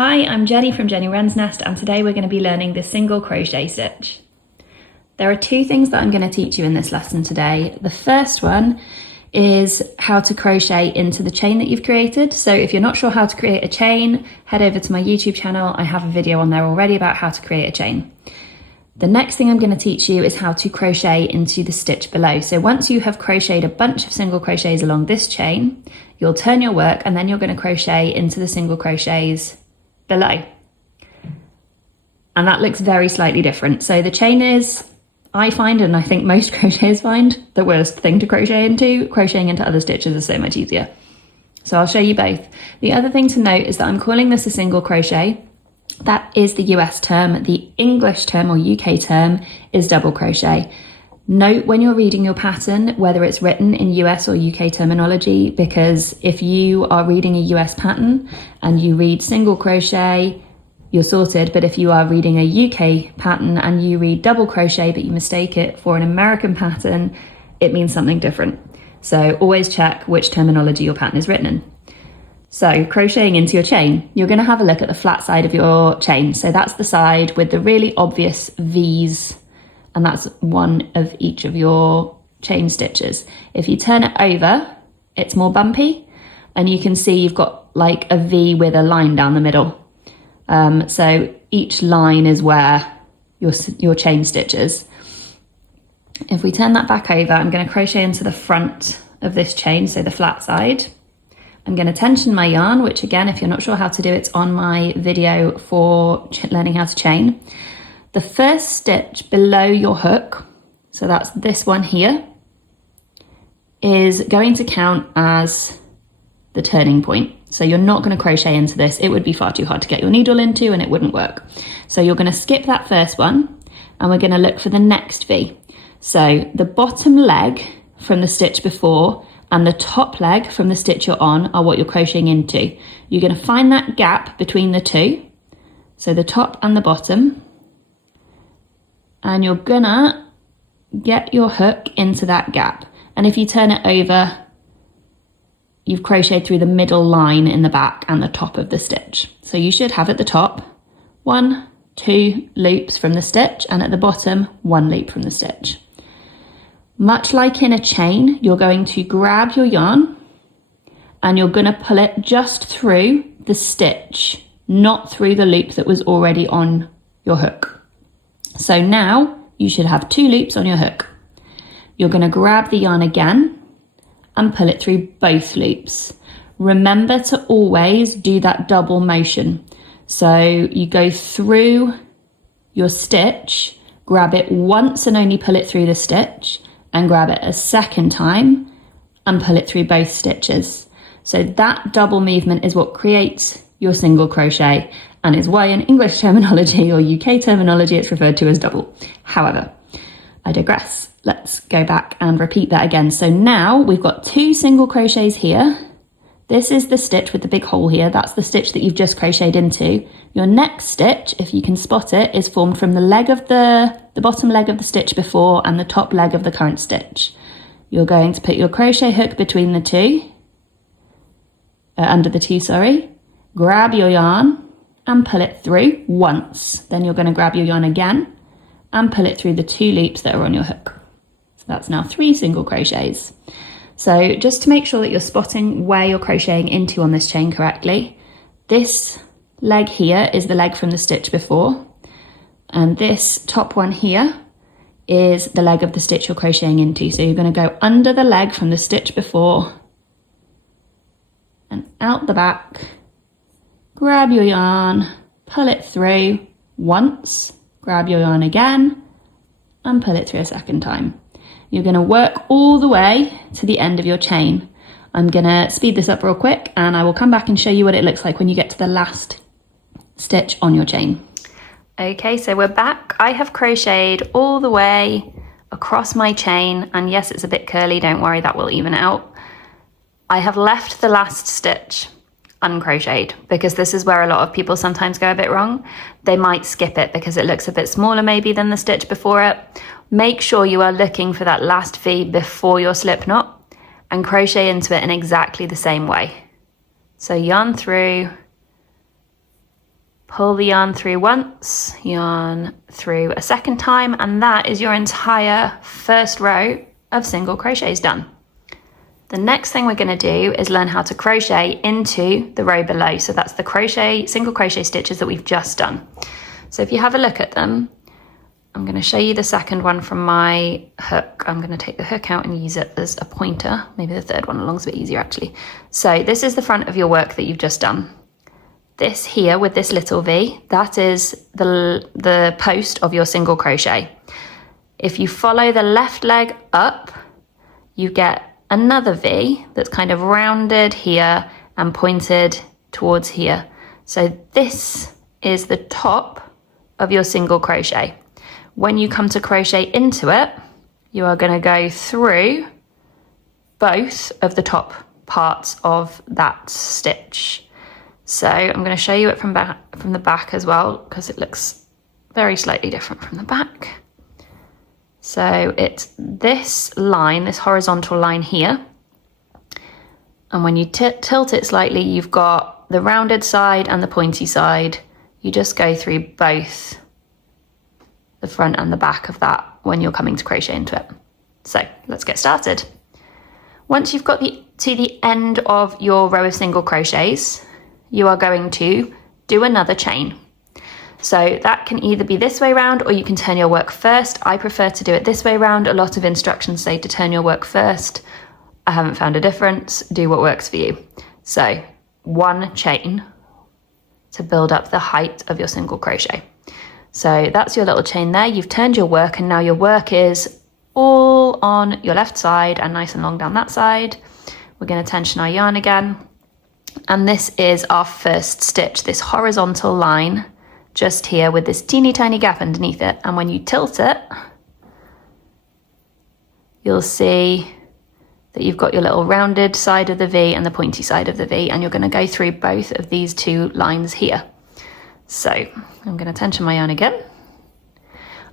Hi, I'm Jenny from Jenny Wren's Nest, and today we're going to be learning the single crochet stitch. There are two things that I'm going to teach you in this lesson today. The first one is how to crochet into the chain that you've created. So if you're not sure how to create a chain, head over to my YouTube channel. I have a video on there already about how to create a chain. The next thing I'm going to teach you is how to crochet into the stitch below. So once you have crocheted a bunch of single crochets along this chain, you'll turn your work and then you're going to crochet into the single crochets below. And that looks very slightly different. So the chain is, I find, and I think most crocheters find, the worst thing to crochet into. Crocheting into other stitches is so much easier. So I'll show you both. The other thing to note is that I'm calling this a single crochet. That is the US term. The English term or UK term is double crochet. Note when you're reading your pattern whether it's written in US or UK terminology, because if you are reading a US pattern and you read single crochet, you're sorted. But if you are reading a UK pattern and you read double crochet but you mistake it for an American pattern, it means something different. So always check which terminology your pattern is written in. So crocheting into your chain, you're going to have a look at the flat side of your chain. So that's the side with the really obvious V's, and that's one of each of your chain stitches. If you turn it over, it's more bumpy, and you can see you've got like a V with a line down the middle. So each line is where your chain stitches. If we turn that back over, I'm going to crochet into the front of this chain, so the flat side. I'm going to tension my yarn, which again, if you're not sure how to do, it's on my video for learning how to chain. The first stitch below your hook, so that's this one here, is going to count as the turning point. So you're not going to crochet into this. It would be far too hard to get your needle into and it wouldn't work. So you're going to skip that first one and we're going to look for the next V. So the bottom leg from the stitch before and the top leg from the stitch you're on are what you're crocheting into. You're going to find that gap between the two, so the top and the bottom, and you're gonna get your hook into that gap. And if you turn it over, you've crocheted through the middle line in the back and the top of the stitch. So you should have at the top 1, 2 loops from the stitch, and at the bottom 1 loop from the stitch. Much like in a chain, you're going to grab your yarn and you're going to pull it just through the stitch, not through the loop that was already on your hook. So now you should have 2 loops on your hook. You're going to grab the yarn again and pull it through both loops. Remember to always do that double motion. So you go through your stitch, grab it once and only pull it through the stitch, and grab it a second time and pull it through both stitches. So that double movement is what creates your single crochet, and is why in English terminology or UK terminology it's referred to as double. However, I digress. Let's go back and repeat that again. So now we've got 2 single crochets here. This is the stitch with the big hole here. That's the stitch that you've just crocheted into. Your next stitch, if you can spot it, is formed from the leg of the bottom leg of the stitch before and the top leg of the current stitch. You're going to put your crochet hook between the two, under the two, sorry. Grab your yarn and pull it through once. Then you're going to grab your yarn again and pull it through the 2 loops that are on your hook. So that's now 3 single crochets. So just to make sure that you're spotting where you're crocheting into on this chain correctly, this leg here is the leg from the stitch before, and this top one here is the leg of the stitch you're crocheting into. So you're going to go under the leg from the stitch before and out the back, grab your yarn, pull it through once, grab your yarn again and pull it through a second time. You're going to work all the way to the end of your chain. I'm going to speed this up real quick and I will come back and show you what it looks like when you get to the last stitch on your chain. Okay, so we're back. I have crocheted all the way across my chain, and yes, it's a bit curly, don't worry, that will even out. I have left the last stitch uncrocheted because this is where a lot of people sometimes go a bit wrong. They might skip it because it looks a bit smaller maybe than the stitch before it. Make sure you are looking for that last V before your slip knot and crochet into it in exactly the same way. So yarn through, pull the yarn through once, yarn through a second time, and that is your entire first row of single crochets done. The next thing we're going to do is learn how to crochet into the row below. So that's the single crochet stitches that we've just done. So if you have a look at them, I'm going to show you the second one from my hook. I'm going to take the hook out and use it as a pointer. Maybe the third one along's a bit easier actually. So this is the front of your work that you've just done. This here with this little V, that is the post of your single crochet. If you follow the left leg up, you get another V that's kind of rounded here and pointed towards here. So this is the top of your single crochet. When you come to crochet into it, you are going to go through both of the top parts of that stitch. So I'm going to show you it from the back as well, because it looks very slightly different from the back. So it's this line, this horizontal line here. And when you tilt it slightly, you've got the rounded side and the pointy side. You just go through both the front and the back of that when you're coming to crochet into it. So let's get started. Once you've got to the end of your row of single crochets, you are going to do another chain. So that can either be this way round or you can turn your work first. I prefer to do it this way round. A lot of instructions say to turn your work first. I haven't found a difference. Do what works for you. So one chain to build up the height of your single crochet. So that's your little chain there. You've turned your work and now your work is all on your left side and nice and long down that side. We're going to tension our yarn again. And this is our first stitch, this horizontal line just here with this teeny tiny gap underneath it. And when you tilt it, you'll see that you've got your little rounded side of the V and the pointy side of the V, and you're going to go through both of these two lines here. So I'm going to tension my yarn again.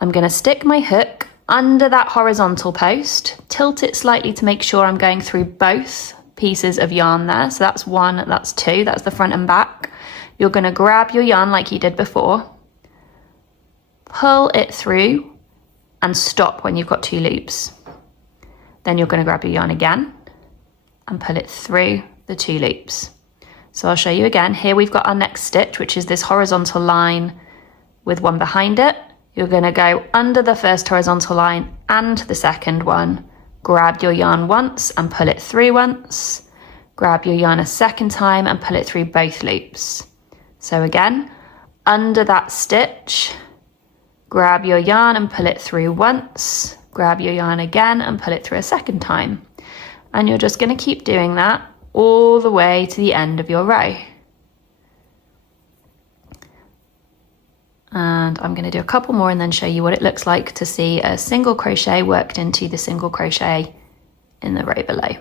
I'm going to stick my hook under that horizontal post, tilt it slightly to make sure I'm going through both pieces of yarn there. So that's one, that's two, that's the front and back. You're going to grab your yarn like you did before, pull it through and stop when you've got two loops. Then you're going to grab your yarn again and pull it through the two loops. So I'll show you again. Here we've got our next stitch, which is this horizontal line with one behind it. You're going to go under the first horizontal line and the second one, grab your yarn once and pull it through once, grab your yarn a second time and pull it through both loops. So again, under that stitch, grab your yarn and pull it through once, grab your yarn again and pull it through a second time. And you're just going to keep doing that all the way to the end of your row. And I'm going to do a couple more and then show you what it looks like to see a single crochet worked into the single crochet in the row below.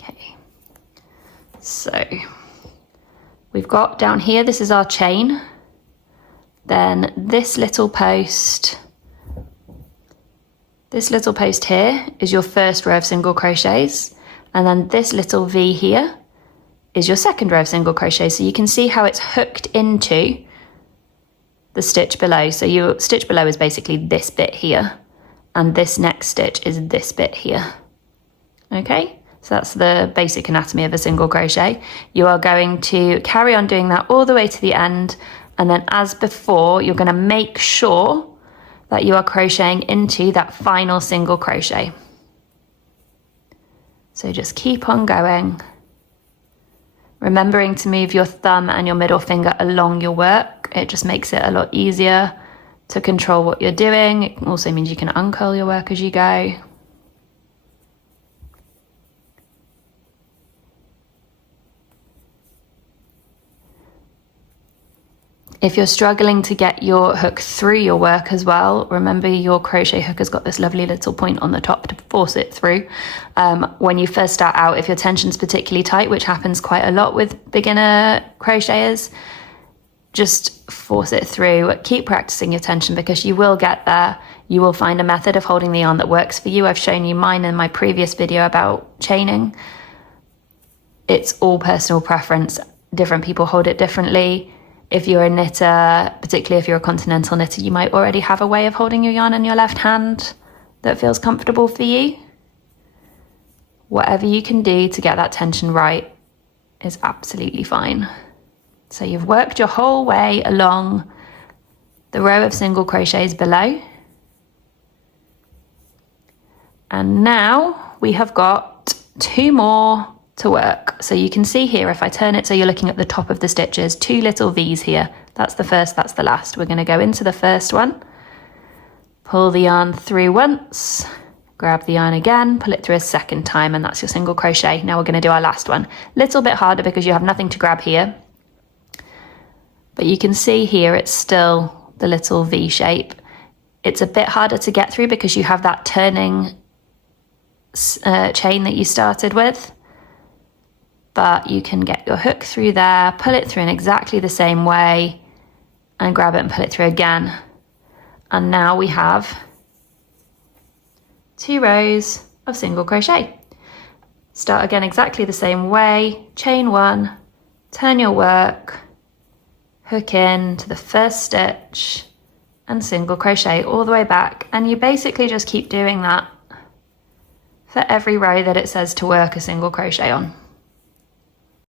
Okay, so we've got down here, this is our chain. Then this little post here is your first row of single crochets. And then this little V here is your second row of single crochets. So you can see how it's hooked into the stitch below. So your stitch below is basically this bit here, and this next stitch is this bit here. Okay, so that's the basic anatomy of a single crochet. You are going to carry on doing that all the way to the end, and then as before, you're going to make sure that you are crocheting into that final single crochet. So just keep on going, remembering to move your thumb and your middle finger along your work. It just makes it a lot easier to control what you're doing. It also means you can uncurl your work as you go. If you're struggling to get your hook through your work as well, remember your crochet hook has got this lovely little point on the top to force it through. When you first start out, if your tension's particularly tight, which happens quite a lot with beginner crocheters, just force it through. Keep practicing your tension because you will get there. You will find a method of holding the yarn that works for you. I've shown you mine in my previous video about chaining. it's all personal preference. Different people hold it differently. If you're a knitter, particularly if you're a continental knitter, you might already have a way of holding your yarn in your left hand that feels comfortable for you. Whatever you can do to get that tension right is absolutely fine. So you've worked your whole way along the row of single crochets below. And now we have got 2 more to work. So you can see here, if I turn it so you're looking at the top of the stitches, 2 little V's here. That's the first, that's the last. We're going to go into the first one, pull the yarn through once, grab the yarn again, pull it through a second time, and that's your single crochet. Now we're going to do our last one. Little bit harder because you have nothing to grab here, but you can see here it's still the little V shape. It's a bit harder to get through because you have that turning chain that you started with, but you can get your hook through there, pull it through in exactly the same way, and grab it and pull it through again. And now we have 2 rows of single crochet. Start again exactly the same way, chain 1, turn your work, hook in to the first stitch, and single crochet all the way back. And you basically just keep doing that for every row that it says to work a single crochet on.